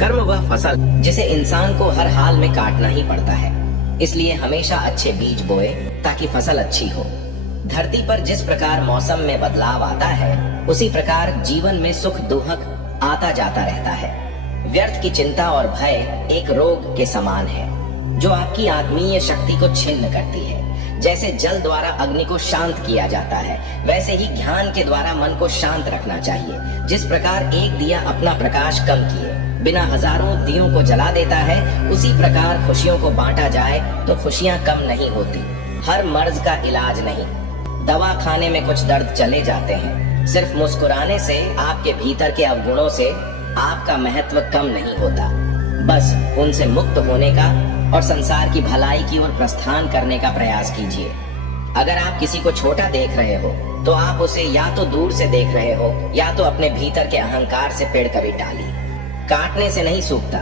कर्म वह फसल जिसे इंसान को हर हाल में काटना ही पड़ता है। इसलिए हमेशा अच्छे बीज बोए ताकि फसल अच्छी हो। धरती पर जिस प्रकार मौसम में बदलाव आता है, उसी प्रकार जीवन में सुख दुख आता जाता रहता है। व्यर्थ की चिंता और भय एक रोग के समान है जो आपकी आत्मीय शक्ति को छिन्न करती है। जैसे जल द्वारा अग्नि को शांत किया जाता है, वैसे ही ज्ञान के द्वारा मन को शांत रखना चाहिए। जिस प्रकार एक दिया अपना प्रकाश कम किए बिना हजारों दियों को जला देता है, उसी प्रकार खुशियों को बांटा जाए तो खुशियां कम नहीं होती। हर मर्ज का इलाज नहीं, दवा खाने में कुछ दर्द चले जाते हैं। सिर्फ मुस्कुराने से, आपके भीतर के अवगुणों से आपका महत्व कम नहीं होता। बस उनसे मुक्त होने का और संसार की भलाई की ओर प्रस्थान करने का प्रयास कीजिए। अगर आप किसी को छोटा देख रहे हो तो आप उसे या तो दूर से देख रहे हो या तो अपने भीतर के अहंकार से पेड़ कभी टाली। काटने से नहीं सूखता,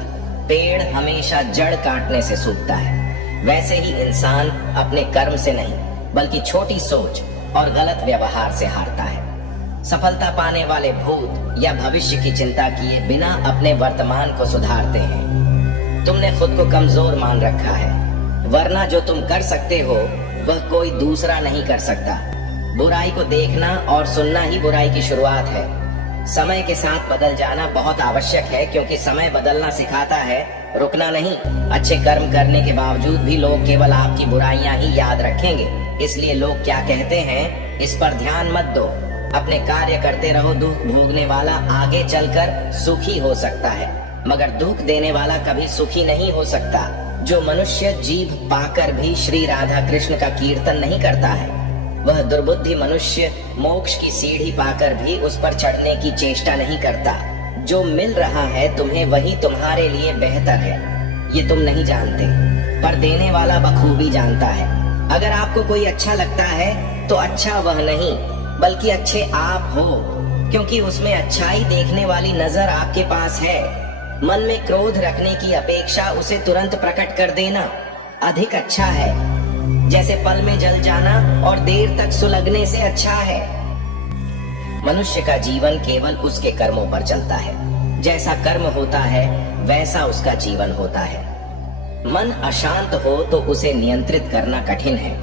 पेड़ हमेशा जड़ काटने से सूखता है। वैसे ही इंसान अपने कर्म से नहीं बल्कि छोटी सोच और गलत व्यवहार से हारता है। सफलता पाने वाले भूत या भविष्य की चिंता किए बिना अपने वर्तमान को सुधारते हैं। तुमने खुद को कमजोर मान रखा है, वरना जो तुम कर सकते हो वह कोई दूसरा नहीं कर सकता। बुराई को देखना और सुनना ही बुराई की शुरुआत है। समय के साथ बदल जाना बहुत आवश्यक है, क्योंकि समय बदलना सिखाता है, रुकना नहीं। अच्छे कर्म करने के बावजूद भी लोग केवल आपकी बुराइयां ही याद रखेंगे। इसलिए लोग क्या कहते हैं, इस पर ध्यान मत दो। अपने कार्य करते रहो। दुख भोगने वाला आगे चलकर सुखी हो सकता है, मगर दुख देने वाला कभी सुखी नहीं हो सकता। जो मनुष्य जीभ पाकर भी श्री राधा कृष्ण का कीर्तन नहीं करता है, वह दुर्बुद्धि मनुष्य मोक्ष की सीढ़ी पाकर भी उस पर चढ़ने की चेष्टा नहीं करता। जो मिल रहा है तुम्हें, वही तुम्हारे लिए बेहतर है। ये तुम नहीं जानते, पर देने वाला बखूबी जानता है। अगर आपको कोई अच्छा लगता है तो अच्छा वह नहीं बल्कि अच्छे आप हो, क्योंकि उसमें अच्छाई देखने वाली नजर आपके पास है। मन में क्रोध रखने की अपेक्षा उसे तुरंत प्रकट कर देना अधिक अच्छा है। जैसे पल में जल जाना और देर तक सुलगने से अच्छा है। मनुष्य का जीवन केवल उसके कर्मों पर चलता है। जैसा कर्म होता है वैसा उसका जीवन होता है। मन अशांत हो तो उसे नियंत्रित करना कठिन है,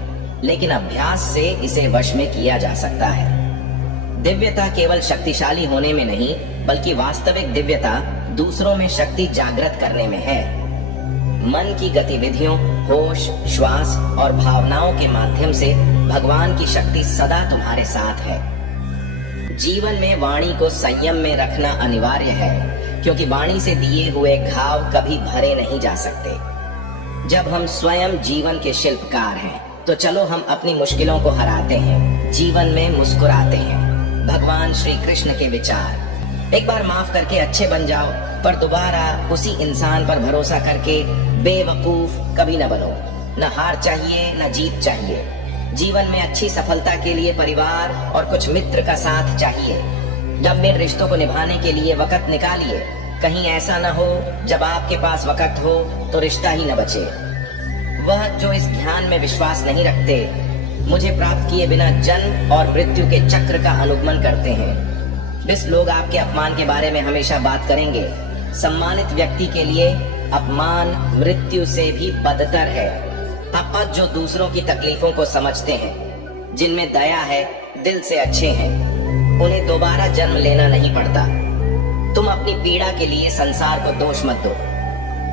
लेकिन अभ्यास से इसे वश में किया जा सकता है। दिव्यता केवल शक्तिशाली होने में नहीं, बल्कि वास्तविक दिव्यता दूसरों में शक्ति जागृत करने में है। मन की गतिविधियों, होश, श्वास और भावनाओं के माध्यम से भगवान की शक्ति सदा तुम्हारे साथ है। जीवन में वाणी को संयम में रखना अनिवार्य है, क्योंकि वाणी से दिए हुए घाव कभी भरे नहीं जा सकते। जब हम स्वयं जीवन के शिल्पकार हैं, तो चलो हम अपनी मुश्किलों को हराते हैं, जीवन में मुस्कुराते हैं। भगवान श्री कृष्ण के विचार, एक बार माफ करके अच्छे बन जाओ, पर दोबारा उसी इंसान पर भरोसा करके बेवकूफ कभी न बनो। न हार चाहिए न जीत चाहिए। जीवन में अच्छी सफलता के लिए परिवार और कुछ मित्र का साथ चाहिए। जब मेरे रिश्तों को निभाने के लिए वक्त निकालिए। कहीं ऐसा न हो जब आपके पास वक्त हो तो रिश्ता ही न बचे। वह जो इस ध्यान में विश्वास नहीं रखते, मुझे प्राप्त किए बिना जन्म और मृत्यु के चक्र का अनुगमन करते हैं। जिस लोग आपके अपमान के बारे में हमेशा बात करेंगे, सम्मानित व्यक्ति के लिए अपमान मृत्यु से भी बदतर है। आप जो दूसरों की तकलीफों को समझते हैं, जिनमें दया है, दिल से अच्छे हैं, उन्हें दोबारा जन्म लेना नहीं पड़ता। तुम अपनी पीड़ा के लिए संसार को दोष मत दो।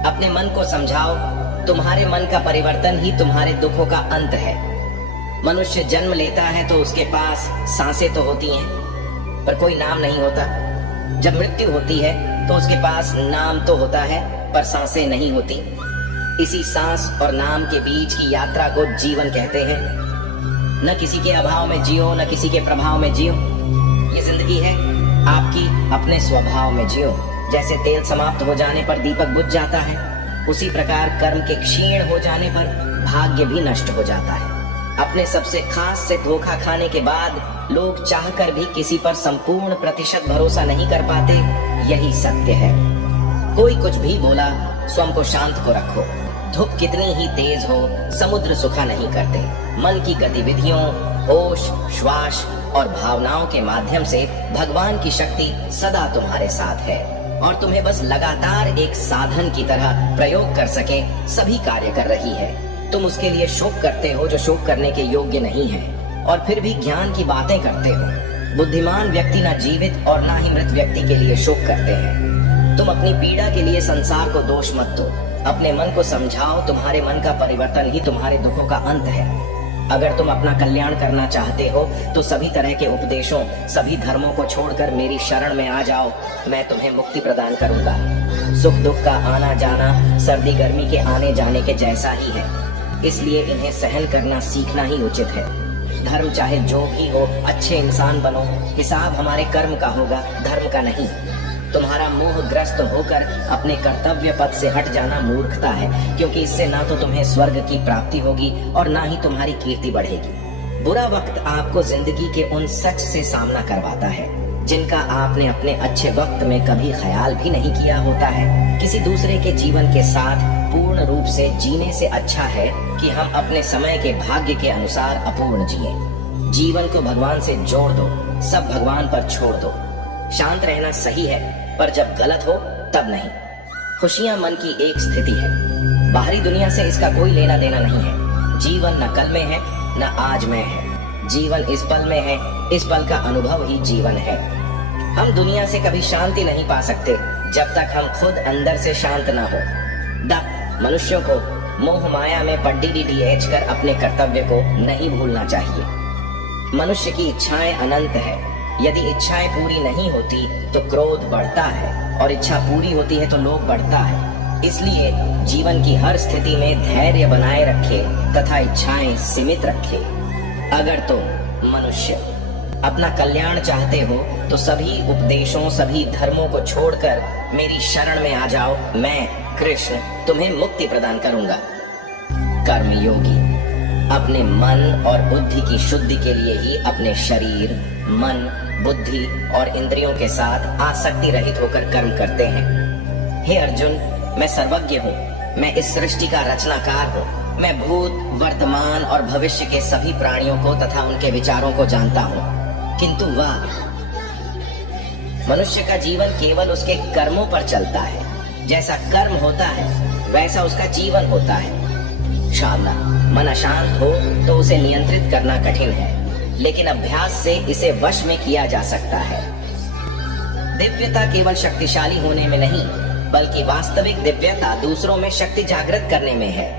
अपने मन को समझाओ, तुम्हारे मन का परिवर्तन ही तुम्हारे दुखों का अंत है। मनुष्य जन्म लेता है तो उसके पास सांसें तो होती हैं, पर कोई नाम नहीं होता। जब मृत्यु होती है तो उसके पास नाम तो होता है, पर सांसें नहीं होती। इसी सांस और नाम के बीच की यात्रा को जीवन कहते हैं। न किसी के अभाव में जियो, न किसी के प्रभाव में जियो। ये जिंदगी है, आपकी अपने स्वभाव में जियो। जैसे तेल समाप्त हो जाने पर दीपक बुझ जाता है, उसी प्रकार कर्म के क्षीण हो जाने पर भाग्य भी नष्ट हो जाता है। अपने सबसे खास से धोखा खाने के बाद लोग चाहकर भी किसी पर संपूर्ण प्रतिशत भरोसा नहीं कर पाते। यही सत्य है। कोई कुछ भी बोला, स्वयं को शांत को रखो। धूप कितनी ही तेज हो, समुद्र सुखा नहीं करते। मन की गतिविधियों, होश, श्वास और भावनाओं के माध्यम से भगवान की शक्ति सदा तुम्हारे साथ है। और तुम्हें बस लगातार एक साधन की तरह प्रयोग कर सके सभी कार्य कर रही है। तुम उसके लिए शोक करते हो जो शोक करने के योग्य नहीं है, और फिर भी ज्ञान की बातें करते हो। बुद्धिमान व्यक्ति ना जीवित और ना ही मृत व्यक्ति के लिए शोक करते हैं। तुम अपनी पीड़ा के लिए संसार को दोष मत दो, अपने मन को समझाओ। तुम्हारे मन का परिवर्तन ही तुम्हारे दुखों का अंत है। अगर तुम अपना कल्याण करना चाहते हो तो सभी तरह के उपदेशों, सभी धर्मों को छोड़कर मेरी शरण में आ जाओ। मैं तुम्हें मुक्ति प्रदान करूंगा। सुख दुख का आना जाना सर्दी गर्मी के आने जाने के जैसा ही है, इसलिए इन्हें सहन करना सीखना ही उचित है। धर्म चाहे जो भी हो, अच्छे इंसान बनो। हिसाब हमारे कर्म का होगा, धर्म का नहीं। तुम्हारा मोहग्रस्त होकर अपने कर्तव्य पथ से हट जाना मूर्खता है, क्योंकि इससे ना तो तुम्हें स्वर्ग की प्राप्ति होगी और ना ही तुम्हारी कीर्ति बढ़ेगी। बुरा वक्त आपको जिंदगी के उन सच से सामना करवाता है जिनका आपने अपने अच्छे वक्त में कभी ख्याल भी नहीं किया होता है। किसी दूसरे के जीवन के साथ पूर्ण रूप से जीने से अच्छा है कि हम अपने समय के भाग्य के अनुसार अपूर्ण जिए। जीवन को भगवान से जोड़ दो, सब भगवान पर छोड़ दो। शांत रहना सही है, पर जब गलत हो तब नहीं। खुशियां मन की एक स्थिति है, बाहरी दुनिया से इसका कोई लेना देना नहीं है। जीवन न कल में है न आज में है, जीवन इस पल में है, इस पल का अनुभव ही जीवन है। हम दुनिया से कभी शांति नहीं पा सकते जब तक हम खुद अंदर से शांत न हो। मनुष्यों को मोह माया में पड्डी DH कर अपने कर्तव्य को नहीं भूलना चाहिए। मनुष्य की इच्छाएं अनंत है। यदि इच्छाएं पूरी नहीं होती तो क्रोध बढ़ता है, और इच्छा पूरी होती है तो लोभ बढ़ता है। इसलिए जीवन की हर स्थिति में धैर्य बनाए रखे तथा इच्छाएं सीमित रखे। अगर तुम मनुष्य अपना कल्याण चाहते हो तो सभी उपदेशों, सभी धर्मों को छोड़कर मेरी शरण में आ जाओ। मैं कृष्ण तुम्हें मुक्ति प्रदान करूंगा। कर्मयोगी अपने मन और बुद्धि की शुद्धि के लिए ही अपने शरीर, मन, बुद्धि और इंद्रियों के साथ आसक्ति रहित होकर कर्म करते हैं। हे अर्जुन, मैं सर्वज्ञ हूँ, मैं इस सृष्टि का रचनाकार हूँ। मैं भूत, वर्तमान और भविष्य के सभी प्राणियों को तथा उनके विचारों को जानता हूँ। किंतु वह मनुष्य का जीवन केवल उसके कर्मों पर चलता है। जैसा कर्म होता है वैसा उसका जीवन होता है। शामना, मन अशांत हो तो उसे नियंत्रित करना कठिन है, लेकिन अभ्यास से इसे वश में किया जा सकता है। दिव्यता केवल शक्तिशाली होने में नहीं, बल्कि वास्तविक दिव्यता दूसरों में शक्ति जागृत करने में है।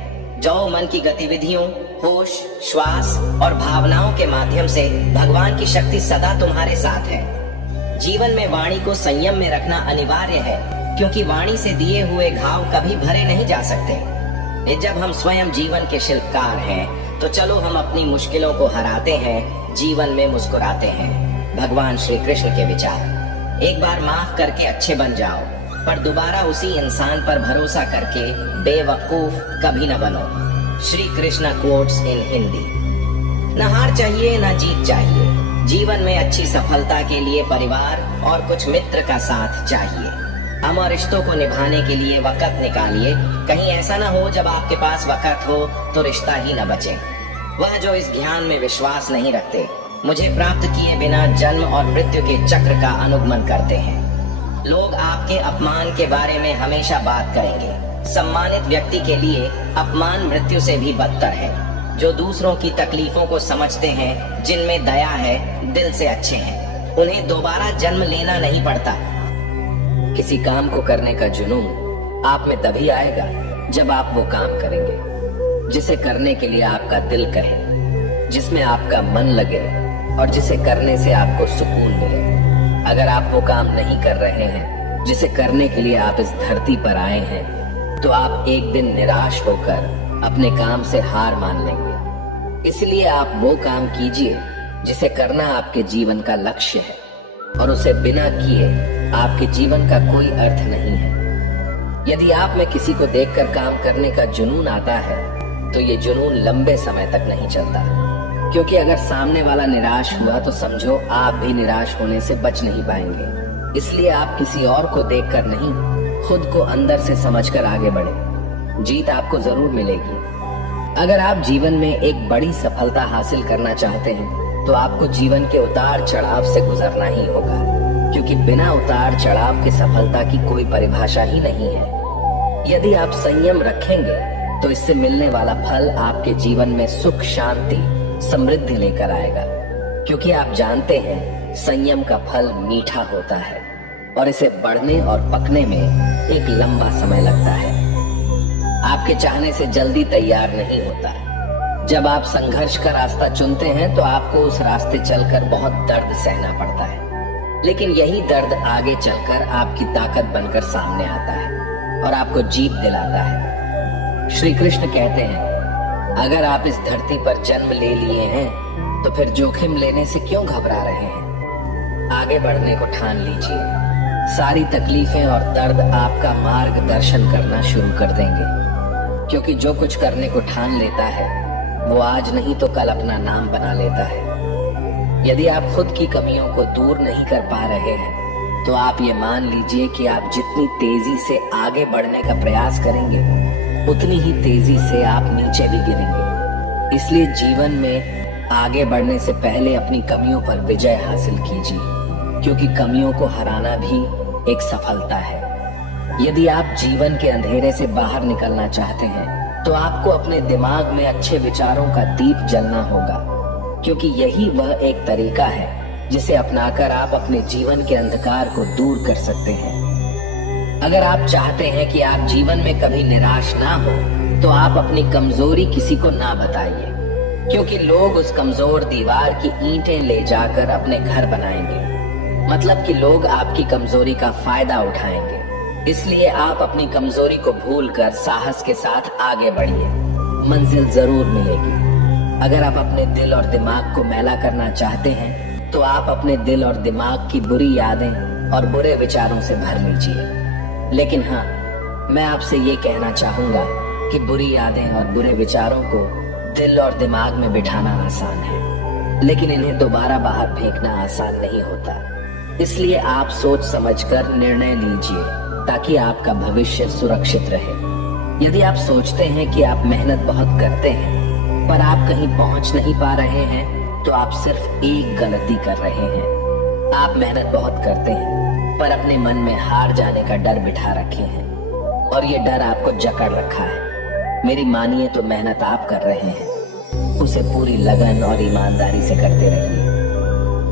जो मन की गतिविधियों, होश, श्वास और भावनाओं के माध्यम से भगवान की शक्ति सदा तुम्हारे साथ है। जीवन में वाणी को संयम में रखना अनिवार्य है, क्योंकि वाणी से दिए हुए घाव कभी भरे नहीं जा सकते। जब हम स्वयं जीवन के शिल्पकार हैं, तो चलो हम अपनी मुश्किलों को हराते हैं, जीवन में मुस्कुराते हैं। भगवान श्री कृष्ण के विचार। एक बार माफ करके अच्छे बन जाओ, पर दोबारा उसी इंसान पर भरोसा करके बेवकूफ कभी न बनो। Shri Krishna quotes in Hindi. न हार चाहिए न जीत चाहिए। जीवन में अच्छी सफलता के लिए परिवार और कुछ मित्र का साथ चाहिए। अमर रिश्तों को निभाने के लिए वक्त निकालिए। कहीं ऐसा न हो जब आपके पास वक्त हो तो रिश्ता ही न बचे। वह जो इस ज्ञान में विश्वास नहीं रखते, मुझे प्राप्त किए बिना जन्म और मृत्यु के चक्र का अनुगमन करते हैं। लोग आपके अपमान के बारे में हमेशा बात करेंगे। सम्मानित व्यक्ति के लिए अपमान मृत्यु से भी बदतर है। जो दूसरों की तकलीफों को समझते हैं, जिनमें दया है, दिल से अच्छे हैं, उन्हें दोबारा जन्म लेना नहीं पड़ता। किसी काम को करने का जुनून आप में तभी आएगा जब आप वो काम करेंगे जिसे करने के लिए आपका दिल कहे, जिसमें आपका मन लगे और जिसे करने से आपको सुकून मिले। अगर आप वो काम नहीं कर रहे हैं जिसे करने के लिए आप इस धरती पर आए हैं, तो आप एक दिन निराश होकर अपने काम से हार मान लेंगे। इसलिए आप वो काम कीजिए जिसे करना आपके जीवन का लक्ष्य है, और उसे बिना किए आपके जीवन का कोई अर्थ नहीं है। यदि आप में किसी को देखकर काम करने का जुनून आता है, तो ये जुनून लंबे समय तक नहीं चलता, क्योंकि अगर सामने वाला निराश हुआ तो समझो आप भी निराश होने से बच नहीं पाएंगे। इसलिए आप किसी और को देखकर नहीं, खुद को अंदर से समझकर आगे बढ़े। जीत आपको जरूर मिलेगी। अगर आप जीवन में एक बड़ी सफलता हासिल करना चाहते हैं, तो आपको जीवन के उतार चढ़ाव से गुजरना ही होगा। क्योंकि बिना उतार चढ़ाव की सफलता की कोई परिभाषा ही नहीं है। यदि आप संयम रखेंगे तो इससे मिलने वाला फल आपके जीवन में सुख, शांति, समृद्धि लेकर आएगा। क्योंकि आप जानते हैं संयम का फल मीठा होता है और इसे बढ़ने और पकने में एक लंबा समय लगता है। आपके चाहने से जल्दी तैयार नहीं होता। जब आप संघर्ष का रास्ता चुनते हैं तो आपको उस रास्ते चलकर बहुत दर्द सहना पड़ता है, लेकिन यही दर्द आगे चलकर आपकी ताकत बनकर सामने आता है और आपको जीत दिलाता है। श्री कृष्ण कहते हैं, अगर आप इस धरती पर जन्म ले लिए हैं तो फिर जोखिम लेने से क्यों घबरा रहे हैं? आगे बढ़ने को ठान लीजिए। सारी तकलीफें और दर्द आपका मार्गदर्शन करना शुरू कर देंगे, क्योंकि जो कुछ करने को ठान लेता है वो आज नहीं तो कल अपना नाम बना लेता है। यदि आप खुद की कमियों को दूर नहीं कर पा रहे हैं तो आप ये मान लीजिए कि आप जितनी तेजी से आगे बढ़ने का प्रयास करेंगे उतनी ही तेजी से आप नीचे भी गिरेंगे। इसलिए जीवन में आगे बढ़ने से पहले अपनी कमियों पर विजय हासिल कीजिए, क्योंकि कमियों को हराना भी एक सफलता है। यदि आप जीवन के अंधेरे से बाहर निकलना चाहते हैं तो आपको अपने दिमाग में अच्छे विचारों का दीप जलना होगा, क्योंकि यही वह एक तरीका है जिसे अपनाकर आप अपने जीवन के अंधकार को दूर कर सकते हैं। अगर आप चाहते हैं कि आप जीवन में कभी निराश ना हो तो आप अपनी कमजोरी किसी को ना बताइए, क्योंकि लोग उस कमजोर दीवार की ईंटें ले जाकर अपने घर बनाएंगे। मतलब कि लोग आपकी कमजोरी का फायदा उठाएंगे। इसलिए आप अपनी कमजोरी को भूलकर साहस के साथ आगे बढ़िए, मंजिल जरूर मिलेगी। अगर आप अपने दिल और दिमाग को मैला करना चाहते हैं तो आप अपने दिल और दिमाग की बुरी यादें और बुरे विचारों से भर लीजिए। लेकिन हाँ, मैं आपसे ये कहना चाहूंगा कि बुरी यादें और बुरे विचारों को दिल और दिमाग में बिठाना आसान है, लेकिन इन्हें दोबारा बाहर फेंकना आसान नहीं होता। इसलिए आप सोच समझकर निर्णय लीजिए ताकि आपका भविष्य सुरक्षित रहे। यदि आप सोचते हैं कि आप मेहनत बहुत करते हैं पर आप कहीं पहुंच नहीं पा रहे हैं तो आप सिर्फ एक गलती कर रहे हैं। आप मेहनत बहुत करते हैं पर अपने मन में हार जाने का डर बिठा रखे हैं और ये डर आपको जकड़ रखा है। मेरी मानिए तो मेहनत आप कर रहे हैं, उसे पूरी लगन और ईमानदारी से करते रहिए।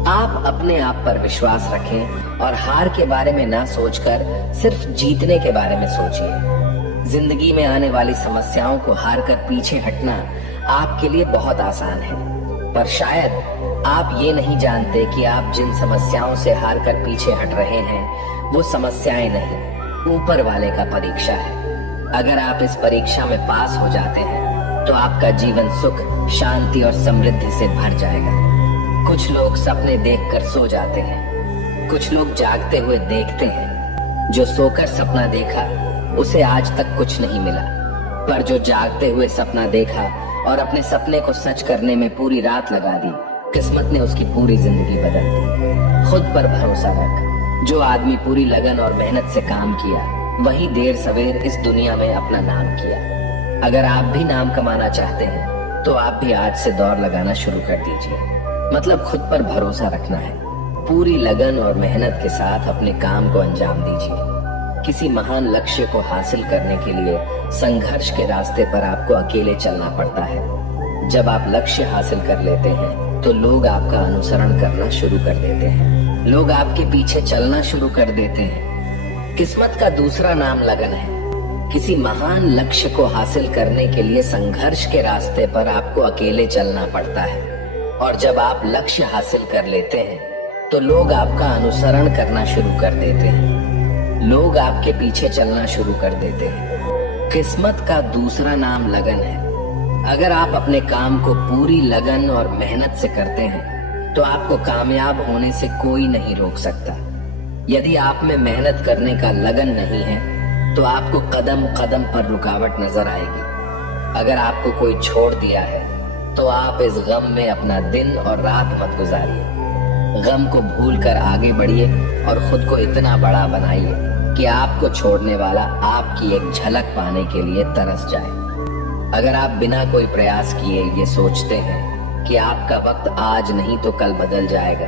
आप अपने आप पर विश्वास रखें और हार के बारे में ना सोचकर सिर्फ जीतने के बारे में सोचिए। जिंदगी में आने वाली समस्याओं को हार कर पीछे हटना आपके लिए बहुत आसान है, पर शायद आप ये नहीं जानते कि आप जिन समस्याओं से हार कर पीछे हट रहे हैं वो समस्याएं नहीं, ऊपर वाले का परीक्षा है। अगर आप इस परीक्षा में पास हो जाते हैं तो आपका जीवन सुख, शांति और समृद्धि से भर जाएगा। कुछ लोग सपने देखकर सो जाते हैं, कुछ लोग जागते हुए देखते हैं। जो सोकर सपना देखा उसे आज तक कुछ नहीं मिला, पर जो जागते हुए सपना देखा और अपने सपने को सच करने में पूरी रात लगा दी, किस्मत ने उसकी पूरी जिंदगी बदल दी। खुद पर भरोसा रख। जो आदमी पूरी लगन और मेहनत से काम किया वही देर सवेर इस दुनिया में अपना नाम किया। अगर आप भी नाम कमाना चाहते हैं तो आप भी आज से दौड़ लगाना शुरू कर दीजिए। मतलब खुद पर भरोसा रखना है। पूरी लगन और मेहनत के साथ अपने काम को अंजाम दीजिए। किसी महान लक्ष्य को हासिल करने के लिए संघर्ष के रास्ते पर आपको अकेले चलना पड़ता है। जब आप लक्ष्य हासिल कर लेते हैं तो लोग आपका अनुसरण करना शुरू कर देते हैं, लोग आपके पीछे चलना शुरू कर देते हैं। किस्मत का दूसरा नाम लगन है। किसी महान लक्ष्य को हासिल करने के लिए संघर्ष के रास्ते पर आपको अकेले चलना पड़ता है, और जब आप लक्ष्य हासिल कर लेते हैं तो लोग आपका अनुसरण करना शुरू कर देते हैं, लोग आपके पीछे चलना शुरू कर देते हैं। किस्मत का दूसरा नाम लगन है। अगर आप अपने काम को पूरी लगन और मेहनत से करते हैं तो आपको कामयाब होने से कोई नहीं रोक सकता। यदि आप में मेहनत करने का लगन नहीं है तो आपको कदम कदम पर रुकावट नजर आएगी। अगर आपको कोई छोड़ दिया है तो आप इस गम में अपना दिन और रात मत गुजारिए। गम को भूलकर आगे बढ़िए और खुद को इतना बड़ा बनाइए कि आपको छोड़ने वाला आपकी एक झलक पाने के लिए तरस जाए। अगर आप बिना कोई प्रयास किए ये सोचते हैं कि आपका वक्त आज नहीं तो कल बदल जाएगा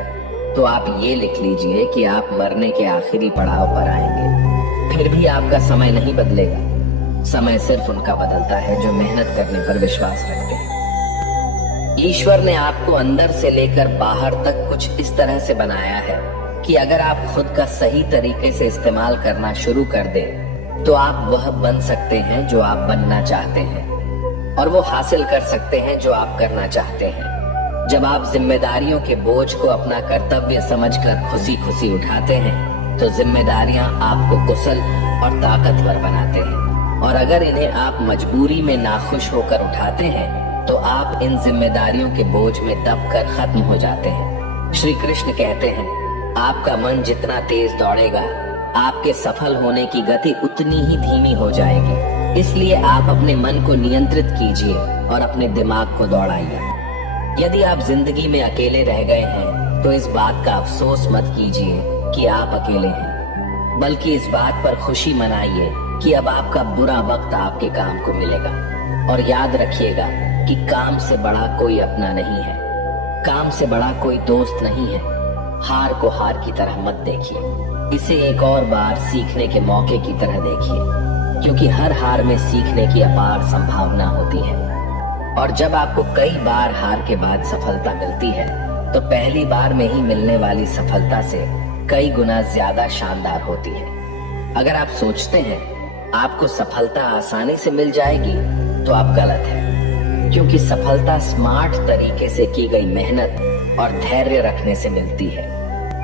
तो आप ये लिख लीजिए कि आप मरने के आखिरी पड़ाव पर आएंगे। फिर भी आपका समय नहीं बदलेगा। समय सिर्फ उनका बदलता है जो मेहनत करने पर विश्वास रखते हैं। ईश्वर ने आपको अंदर से लेकर बाहर तक कुछ इस तरह से बनाया है कि अगर आप खुद का सही तरीके से इस्तेमाल करना शुरू कर दें तो आप वह बन सकते हैं जो आप बनना चाहते हैं और वो हासिल कर सकते हैं जो आप करना चाहते हैं। जब आप जिम्मेदारियों के बोझ को अपना कर्तव्य समझकर खुशी खुशी उठाते हैं तो जिम्मेदारियां आपको कुशल और ताकतवर बनाते हैं, और अगर इन्हें आप मजबूरी में नाखुश होकर उठाते हैं तो आप इन जिम्मेदारियों के बोझ में दबकर खत्म हो जाते हैं। श्री कृष्ण कहते हैं, आपका मन जितना तेज दौड़ेगा आपके सफल होने की गति उतनी ही धीमी हो जाएगी। इसलिए आप अपने मन को नियंत्रित कीजिए और अपने दिमाग को दौड़ाइए। यदि आप जिंदगी में अकेले रह गए हैं तो इस बात का अफसोस मत कीजिए कि आप अकेले हैं, बल्कि इस बात पर खुशी मनाइए कि अब आपका बुरा वक्त आपके काम को मिलेगा। और याद रखिएगा कि काम से बड़ा कोई अपना नहीं है, काम से बड़ा कोई दोस्त नहीं है। हार को हार की तरह मत देखिए, इसे एक और बार सीखने के मौके की तरह देखिए, क्योंकि हर हार में सीखने की अपार संभावना होती है। और जब आपको कई बार हार के बाद सफलता मिलती है तो पहली बार में ही मिलने वाली सफलता से कई गुना ज्यादा शानदार होती है। अगर आप सोचते हैं आपको सफलता आसानी से मिल जाएगी तो आप गलत हैं, क्योंकि सफलता स्मार्ट तरीके से की गई मेहनत और धैर्य रखने से मिलती है।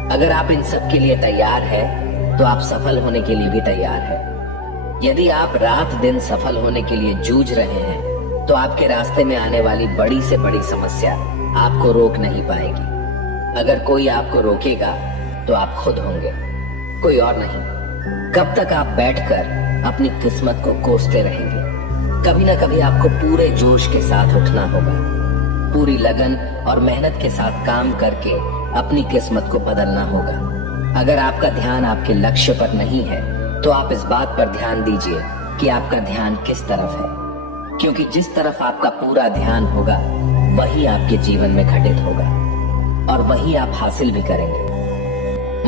अगर आप इन सब के लिए तैयार हैं तो आप सफल होने के लिए भी तैयार हैं। यदि आप रात दिन सफल होने के लिए जूझ रहे हैं तो आपके रास्ते में आने वाली बड़ी से बड़ी समस्या आपको रोक नहीं पाएगी। अगर कोई आपको रोकेगा तो आप खुद होंगे, कोई और नहीं। कब तक आप बैठकर अपनी किस्मत को कोसते रहेंगे? कभी ना कभी आपको पूरे जोश के साथ उठना होगा, पूरी लगन और मेहनत के साथ काम करके अपनी किस्मत को बदलना होगा। अगर आपका ध्यान आपके लक्ष्य पर नहीं है तो आप इस बात पर ध्यान दीजिए कि आपका ध्यान किस तरफ है, क्योंकि जिस तरफ आपका पूरा ध्यान होगा वही आपके जीवन में घटित होगा और वही आप हासिल भी करेंगे।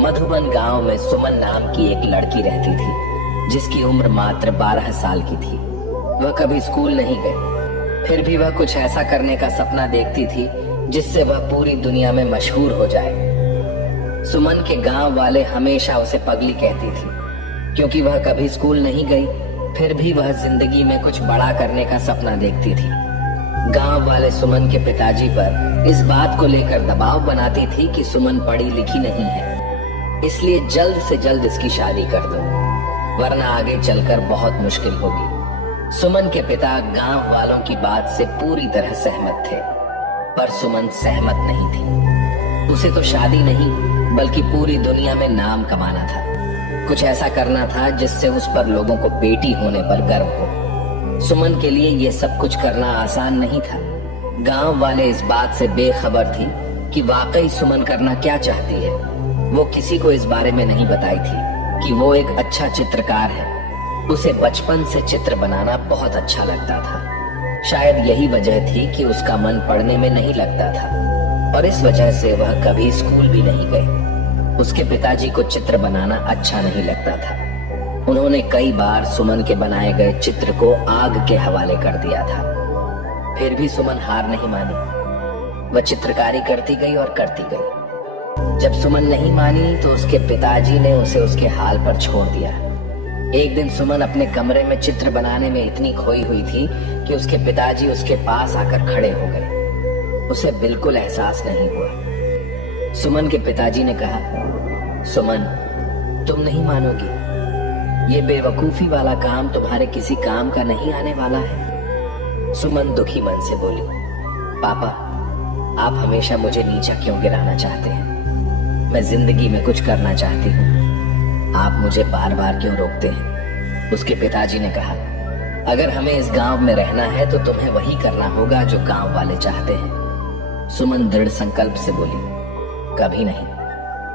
मधुबन गांव में सुमन नाम की एक लड़की रहती थी जिसकी उम्र मात्र 12 साल की थी। वह कभी स्कूल नहीं गई, फिर भी वह कुछ ऐसा करने का सपना देखती थी जिससे वह पूरी दुनिया में मशहूर हो जाए। सुमन के गांव वाले हमेशा उसे पगली कहती थी, क्योंकि वह कभी स्कूल नहीं गई, फिर भी वह जिंदगी में कुछ बड़ा करने का सपना देखती थी। गांव वाले सुमन के पिताजी पर इस बात को लेकर दबाव बनाती थी कि सुमन पढ़ी लिखी नहीं है, इसलिए जल्द से जल्द इसकी शादी कर दो, वरना आगे चलकर बहुत मुश्किल होगी। सुमन के पिता गांव वालों की बात से पूरी तरह सहमत थे, पर सुमन सहमत नहीं थी। उसे तो शादी नहीं बल्कि पूरी दुनिया में नाम कमाना था, कुछ ऐसा करना था जिससे उस पर लोगों को बेटी होने पर गर्व हो। सुमन के लिए ये सब कुछ करना आसान नहीं था। गांव वाले इस बात से बेखबर थी कि वाकई सुमन करना क्या चाहती है। वो किसी को इस बारे में नहीं बताई थी कि वो एक अच्छा चित्रकार है। उसे बचपन से चित्र बनाना बहुत अच्छा लगता था। शायद यही वजह थी कि उसका मन पढ़ने में नहीं लगता था और इस वजह से वह कभी स्कूल भी नहीं गई। उसके पिताजी को चित्र बनाना अच्छा नहीं लगता था। उन्होंने कई बार सुमन के बनाए गए चित्र को आग के हवाले कर दिया था। फिर भी सुमन हार नहीं मानी, वह चित्रकारी करती गई और करती गई। जब सुमन नहीं मानी तो उसके पिताजी ने उसे उसके हाल पर छोड़ दिया। एक दिन सुमन अपने कमरे में चित्र बनाने में इतनी खोई हुई थी कि उसके पिताजी उसके पास आकर खड़े हो गए। उसे बिल्कुल एहसास नहीं हुआ। सुमन के पिताजी ने कहा, सुमन, तुम नहीं मानोगी, ये बेवकूफी वाला काम तुम्हारे किसी काम का नहीं आने वाला है। सुमन दुखी मन से बोली, पापा, आप हमेशा मुझे नीचा क्यों गिराना चाहते हैं? मैं जिंदगी में कुछ करना चाहती हूँ, आप मुझे बार बार क्यों रोकते हैं? उसके पिताजी ने कहा, अगर हमें इस गांव में रहना है तो तुम्हें वही करना होगा जो गांव वाले चाहते हैं। सुमन दृढ़ संकल्प से बोली, कभी नहीं,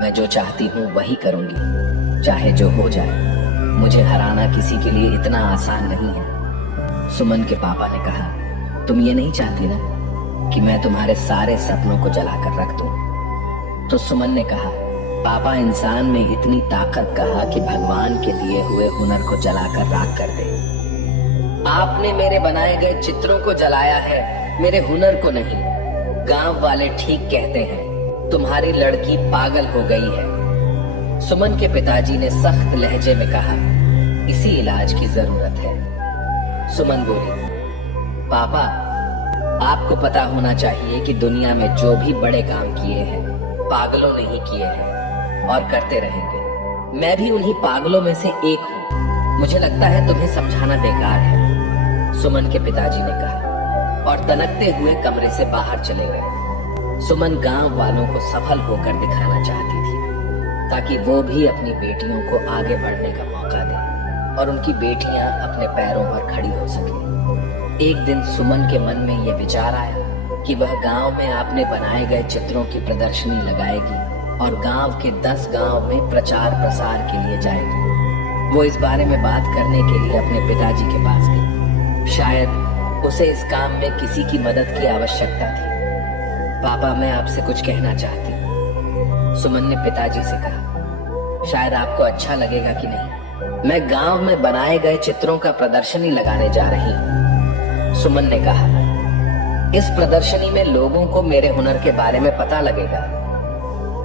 मैं जो चाहती हूँ वही करूंगी, चाहे जो हो जाए। मुझे हराना किसी के लिए इतना आसान नहीं है। सुमन के पापा ने कहा, तुम ये नहीं चाहती ना कि मैं तुम्हारे सारे सपनों को जलाकर रख दूं? तो सुमन ने कहा, पापा, इंसान में इतनी ताकत कहा कि भगवान के दिए हुए हुनर को जलाकर राख कर दे। आपने मेरे बनाए गए चित्रों को जलाया है, मेरे हुनर को नहीं। गांव वाले ठीक कहते हैं, तुम्हारी लड़की पागल हो गई है। सुमन के पिताजी ने सख्त लहजे में कहा, इसी इलाज की जरूरत है। सुमन बोली, पापा, आपको पता होना चाहिए कि दुनिया में जो भी बड़े काम किए हैं पागलों ने ही किए हैं और करते रहेंगे। मैं भी उन्हीं पागलों में से एक हूँ। मुझे लगता है तुम्हें समझाना बेकार है, सुमन के पिताजी ने कहा और तनकते हुए कमरे से बाहर चले गए। सुमन गांव वालों को सफल होकर दिखाना चाहती थी ताकि वो भी अपनी बेटियों को आगे बढ़ने का मौका दें और उनकी बेटियां अपने पैरों पर खड़ी हो सके। एक दिन सुमन के मन में यह विचार आया कि वह गांव में आपने बनाए गए चित्रों की प्रदर्शनी लगाएगी और गांव के 10 गांव में प्रचार प्रसार के लिए जाएगी। वो इस बारे में बात करने के लिए अपने पिताजी के पास गई। शायद उसे इस काम में किसी की मदद की आवश्यकता थी। पापा, मैं आपसे कुछ कहना चाहती हूँ, सुमन ने पिताजी से कहा। शायद आपको अच्छा लगेगा कि नहीं। मैं गांव में बनाए गए चित्रों का प्रदर्शनी लगाने जा रही हूँ, सुमन ने कहा। इस प्रदर्शनी में लोगों को मेरे हुनर के बारे में पता लगेगा।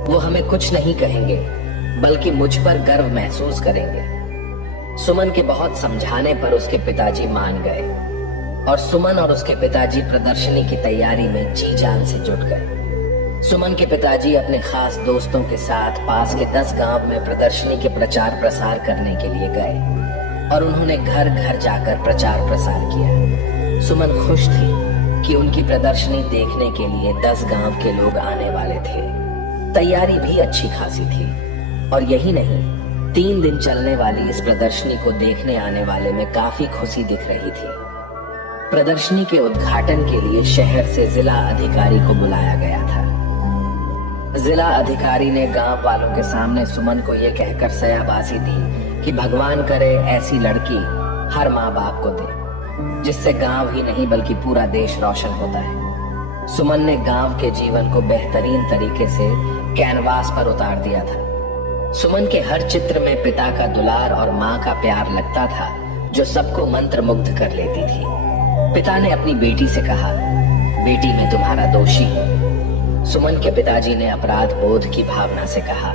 वो हमें कुछ नहीं कहेंगे बल्कि मुझ पर गर्व महसूस करेंगे। सुमन के बहुत समझाने पर उसके पिताजी मान गए और सुमन और उसके पिताजी प्रदर्शनी की तैयारी में जी जान से जुट गए। सुमन के पिताजी अपने खास दोस्तों के साथ पास के 10 गांव में प्रदर्शनी के प्रचार प्रसार करने के लिए गए और उन्होंने घर घर जाकर प्रचार प्रसार किया। सुमन खुश थी कि उनकी प्रदर्शनी देखने के लिए 10 गांव के लोग आने वाले थे। तैयारी भी अच्छी खासी थी और यही नहीं, 3 दिन चलने वाली इस प्रदर्शनी को देखने आने वाले में काफी खुशी दिख रही थी। प्रदर्शनी के उद्घाटन के लिए शहर से जिला अधिकारी को बुलाया गया था। जिला अधिकारी ने गांव वालों के सामने सुमन को यह कहकर सयाबाजी दी कि भगवान करे ऐसी लड़की हर माँ बाप को दे, जिससे गांव ही नहीं बल्कि पूरा देश रोशन होता है। सुमन ने गांव के जीवन को बेहतरीन तरीके से कैनवास पर उतार दिया था। सुमन के हर चित्र में पिता का दुलार और माँ का प्यार लगता था, जो सबको मंत्र मुग्ध कर लेती थी। पिता ने अपनी बेटी से कहा, बेटी मैं तुम्हारा दोषी हूँ। सुमन के पिताजी ने अपराध बोध की भावना से कहा,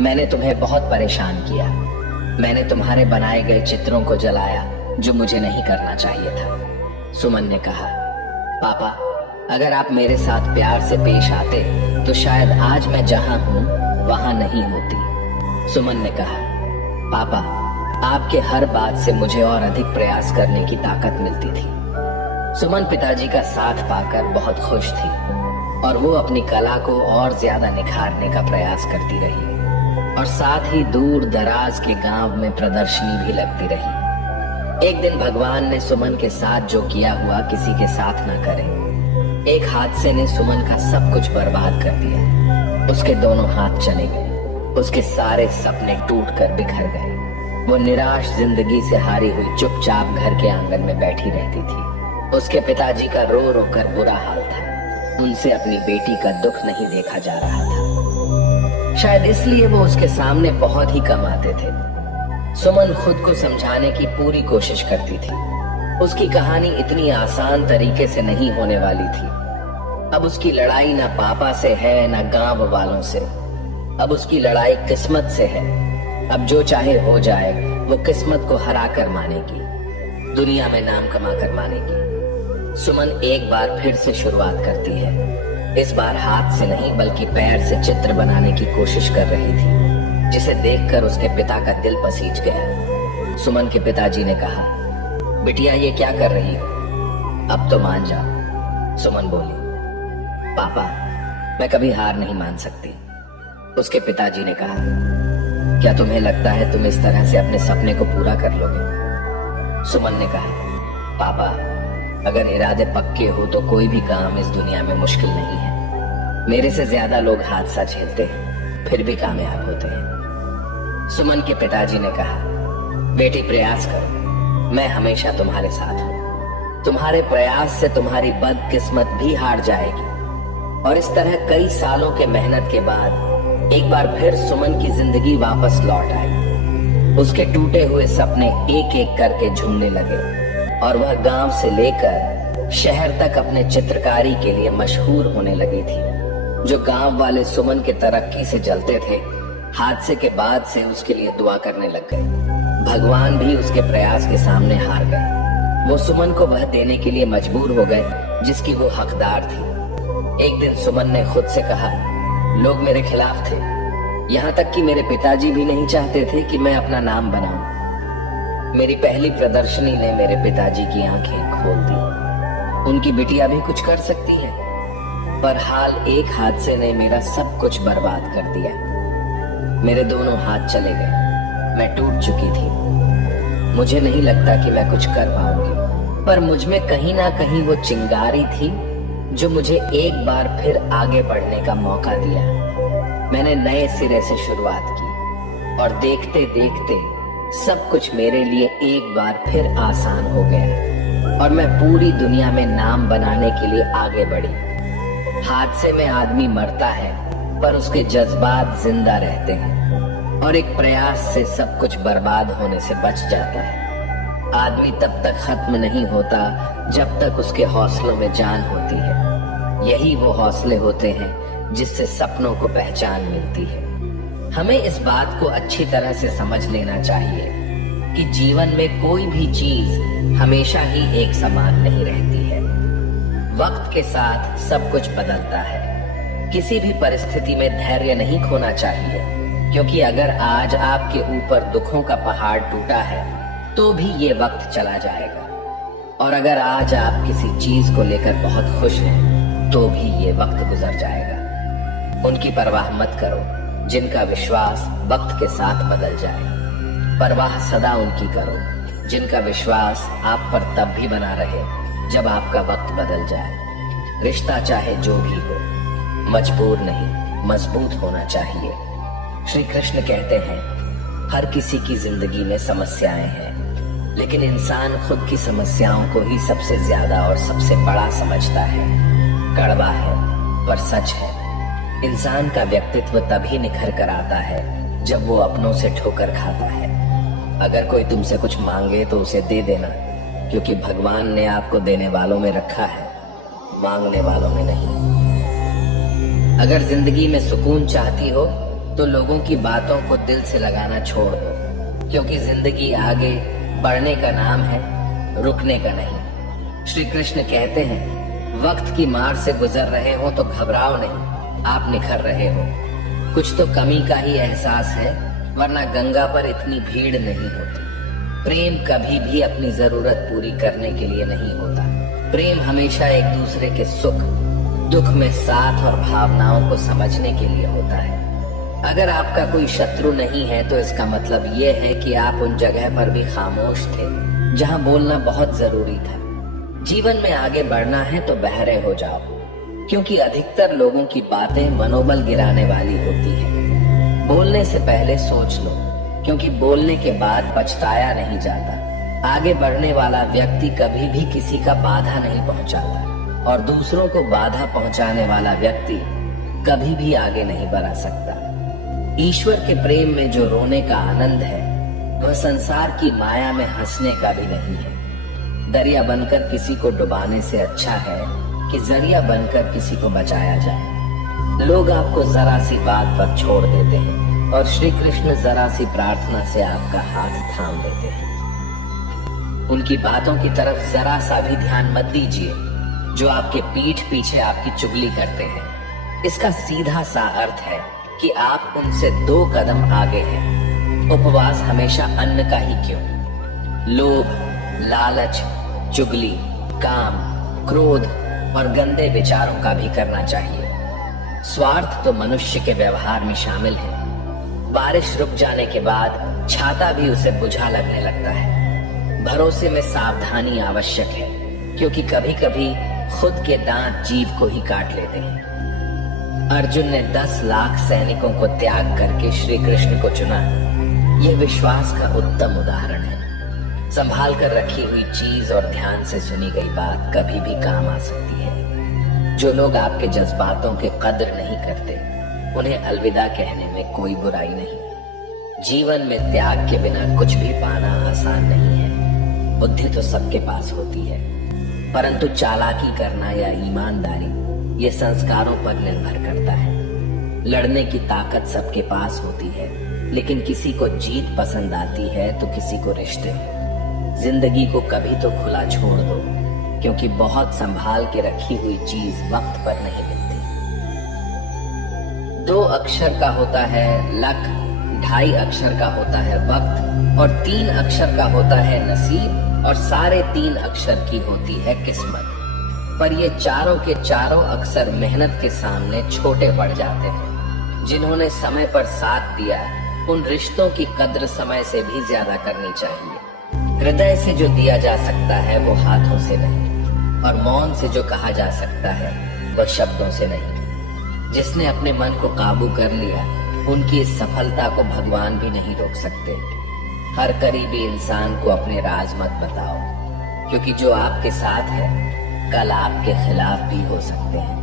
मैंने तुम्हें बहुत परेशान किया। मैंने तुम्हारे बनाए गए चित्रों को जलाया, जो मुझे नहीं करना चाहिए था। सुमन ने कहा, पापा, अगर आप मेरे साथ प्यार से पेश आते तो शायद आज मैं जहाँ हूँ वहां नहीं होती। सुमन ने कहा, पापा, आपके हर बात से मुझे और अधिक प्रयास करने की ताकत मिलती थी। सुमन पिताजी का साथ पाकर बहुत खुश थी और वो अपनी कला को और ज्यादा निखारने का प्रयास करती रही और साथ ही दूर दराज के गांव में प्रदर्शनी भी लगती रही। एक दिन भगवान ने सुमन के साथ जो किया हुआ किसी के साथ न करे। एक हादसे ने सुमन का सब कुछ बर्बाद कर दिया। उसके दोनों हाथ चले गए, उसके सारे सपने टूटकर बिखर गए। वो निराश जिंदगी से हारी हुई चुपचाप घर के आंगन में बैठी रहती थी। उसके पिताजी का रो रो कर बुरा हाल था। उनसे अपनी बेटी का दुख नहीं देखा जा रहा था। शायद इसलिए वो उसके सामने बहुत ही कम आते थे। सुमन खुद को समझाने की पूरी कोशिश करती थी। उसकी कहानी इतनी आसान तरीके से नहीं होने वाली थी। अब उसकी लड़ाई ना पापा से है ना गांव वालों से। अब उसकी लड़ाई किस्मत से है। अब जो चाहे हो जाए, वो किस्मत को हराकर मानेगी, दुनिया में नाम कमाकर मानेगी। सुमन एक बार फिर से शुरुआत करती है। इस बार हाथ से नहीं बल्कि पैर से चित्र बनाने की कोशिश कर रही थी, जिसे देखकर उसके पिता का दिल पसीज गया। सुमन के पिताजी ने कहा, बिटिया ये क्या कर रही हो? अब तो मान जाओ। सुमन बोली, पापा, मैं कभी हार नहीं मान सकती। उसके पिताजी ने कहा, क्या तुम्हें लगता है तुम इस तरह से अपने सपने को पूरा कर लोगे? सुमन ने कहा, पापा, अगर इरादे पक्के हो तो कोई भी काम इस दुनिया में मुश्किल नहीं है। मेरे से ज्यादा लोग हादसा झेलते हैं, फिर भी कामयाब होते हैं। सुमन के पिताजी ने कहा, बेटी प्रयास करो, मैं हमेशा तुम्हारे साथ हूँ। तुम्हारे प्रयास से तुम्हारी बदकिस्मत भी हार जाएगी। और इस तरह कई सालों के मेहनत के बाद एक बार फिर सुमन की जिंदगी वापस लौट आई। उसके टूटे हुए सपने एक एक करके झूमने लगे और वह गांव से लेकर शहर तक अपने चित्रकारी के लिए मशहूर होने लगी थी। जो गांव वाले सुमन के तरक्की से जलते थे, हादसे के बाद से उसके लिए दुआ करने लग गए। भगवान भी उसके प्रयास के सामने हार गए। वो सुमन को वह देने के लिए मजबूर हो गए जिसकी वो हकदार थी। एक दिन सुमन ने खुद से कहा, लोग मेरे खिलाफ थे, यहाँ तक कि मेरे पिताजी भी नहीं चाहते थे कि मैं अपना नाम बनाऊं। मेरी पहली प्रदर्शनी ने मेरे पिताजी की आंखें खोल दी। उनकी बिटिया भी कुछ कर सकती है, पर हाल एक हादसे ने मेरा सब कुछ बर्बाद कर दिया। मेरे दोनों हाथ चले गए, मैं टूट चुकी थी। मुझे नहीं लगता कि मैं कुछ कर पाऊंगी, पर मुझ में कहीं ना कहीं वो चिंगारी थी जो मुझे एक बार फिर आगे बढ़ने का मौका दिया। मैंने नए सिरे से शुरुआत की और देखते देखते सब कुछ मेरे लिए एक बार फिर आसान हो गया और मैं पूरी दुनिया में नाम बनाने के लिए आगे बढ़ी। हादसे में आदमी मरता है, पर उसके जज्बात जिंदा रहते हैं और एक प्रयास से सब कुछ बर्बाद होने से बच जाता है। आदमी तब तक खत्म नहीं होता जब तक उसके हौसलों में जान होती है। यही वो हौसले होते हैं जिससे सपनों को पहचान मिलती है। हमें इस बात को अच्छी तरह से समझ लेना चाहिए कि जीवन में कोई भी चीज हमेशा ही एक समान नहीं रहती है। वक्त के साथ सब कुछ बदलता है। किसी भी परिस्थिति में धैर्य नहीं खोना चाहिए, क्योंकि अगर आज आपके ऊपर दुखों का पहाड़ टूटा है तो भी ये वक्त चला जाएगा, और अगर आज आप किसी चीज को लेकर बहुत खुश हैं तो भी ये वक्त गुजर जाएगा। उनकी परवाह मत करो जिनका विश्वास वक्त के साथ बदल जाए। परवाह सदा उनकी करो जिनका विश्वास आप पर तब भी बना रहे जब आपका वक्त बदल जाए। रिश्ता चाहे जो भी हो, मजबूर नहीं मजबूत होना चाहिए। श्री कृष्ण कहते हैं, हर किसी की जिंदगी में समस्याएं हैं, लेकिन इंसान खुद की समस्याओं को ही सबसे ज्यादा और सबसे बड़ा समझता है। कड़वा है पर सच है। इंसान का व्यक्तित्व तभी निखर कर आता है जब वो अपनों से ठोकर खाता है। अगर कोई तुमसे कुछ मांगे तो उसे दे देना, क्योंकि भगवान ने आपको देने वालों में रखा है, मांगने वालों में नहीं। अगर जिंदगी में सुकून चाहती हो तो लोगों की बातों को दिल से लगाना छोड़ दो, क्योंकि जिंदगी आगे बढ़ने का नाम है, रुकने का नहीं। श्री कृष्ण कहते हैं, वक्त की मार से गुजर रहे हो तो घबराओ नहीं, आप निखर रहे हो। कुछ तो कमी का ही एहसास है, वरना गंगा पर इतनी भीड़ नहीं होती। प्रेम कभी भी अपनी जरूरत पूरी करने के लिए नहीं होता। प्रेम हमेशा एक दूसरे के सुख दुख में साथ और भावनाओं को समझने के लिए होता है। अगर आपका कोई शत्रु नहीं है तो इसका मतलब ये है कि आप उन जगह पर भी खामोश थे जहां बोलना बहुत जरूरी था। जीवन में आगे बढ़ना है तो बहरे हो जाओ, क्योंकि अधिकतर लोगों की बातें मनोबल गिराने वाली होती है। बोलने से पहले सोच लो, क्योंकि बोलने के बाद पछताया नहीं जाता। आगे बढ़ने वाला व्यक्ति कभी भी किसी का बाधा नहीं पहुंचाता, और दूसरों को बाधा पहुंचाने वाला व्यक्ति कभी भी आगे नहीं बढ़ा सकता। ईश्वर के प्रेम में जो रोने का आनंद है, वह संसार की माया में हंसने का भी नहीं है। दरिया बनकर किसी को डुबाने से अच्छा है कि जरिया बनकर किसी को बचाया जाए। लोग आपको जरा सी बात पर छोड़ देते हैं, और श्री कृष्ण जरा सी प्रार्थना से आपका हाथ थाम देते हैं। उनकी बातों की तरफ जरा सा भी ध्यान मत दीजिए जो आपके पीठ पीछे आपकी चुगली करते हैं। इसका सीधा सा अर्थ है कि आप उनसे 2 कदम आगे हैं। उपवास हमेशा अन्न का ही क्यों? लोभ, लालच, चुगली, काम, क्रोध और गंदे विचारों का भी करना चाहिए। स्वार्थ तो मनुष्य के व्यवहार में शामिल है। बारिश रुक जाने के बाद छाता भी उसे बुझा लगने लगता है। भरोसे में सावधानी आवश्यक है, क्योंकि कभी कभी खुद के दांत जीभ को ही काट लेते हैं। अर्जुन ने 10 लाख सैनिकों को त्याग करके श्री कृष्ण को चुना। यह विश्वास का उत्तम उदाहरण है। संभाल कर रखी हुई चीज और ध्यान से सुनी गई बात कभी भी काम आ सकती है। जो लोग आपके जज्बातों के कद्र नहीं करते, उन्हें अलविदा कहने में कोई बुराई नहीं। जीवन में त्याग के बिना कुछ भी पाना आसान नहीं है। बुद्धि तो सबके पास होती है, परंतु चालाकी करना या ईमानदारी ये संस्कारों पर निर्भर करता है। लड़ने की ताकत सबके पास होती है, लेकिन किसी को जीत पसंद आती है तो किसी को रिश्ते। जिंदगी को कभी तो खुला छोड़ दो, क्योंकि बहुत संभाल के रखी हुई चीज वक्त पर नहीं मिलती। 2 अक्षर का होता है लक, 2.5 अक्षर का होता है वक्त, और 3 अक्षर का होता है नसीब, और सारे 3 अक्षर की होती है किस्मत। पर ये चारों के चारों अक्सर मेहनत के सामने छोटे पड़ जाते हैं। जिन्होंने समय पर साथ दिया, उन रिश्तों की कद्र समय से भी ज्यादा करनी चाहिए। हृदय से जो दिया जा सकता है वो हाथों से नहीं, और मौन से जो कहा जा सकता है वह शब्दों से नहीं। जिसने अपने मन को काबू कर लिया, उनकी इस सफलता को भगवान भी नहीं रोक सकते। हर करीबी इंसान को अपने राज मत बताओ, क्योंकि जो आपके साथ है कल आपके खिलाफ भी हो सकते हैं।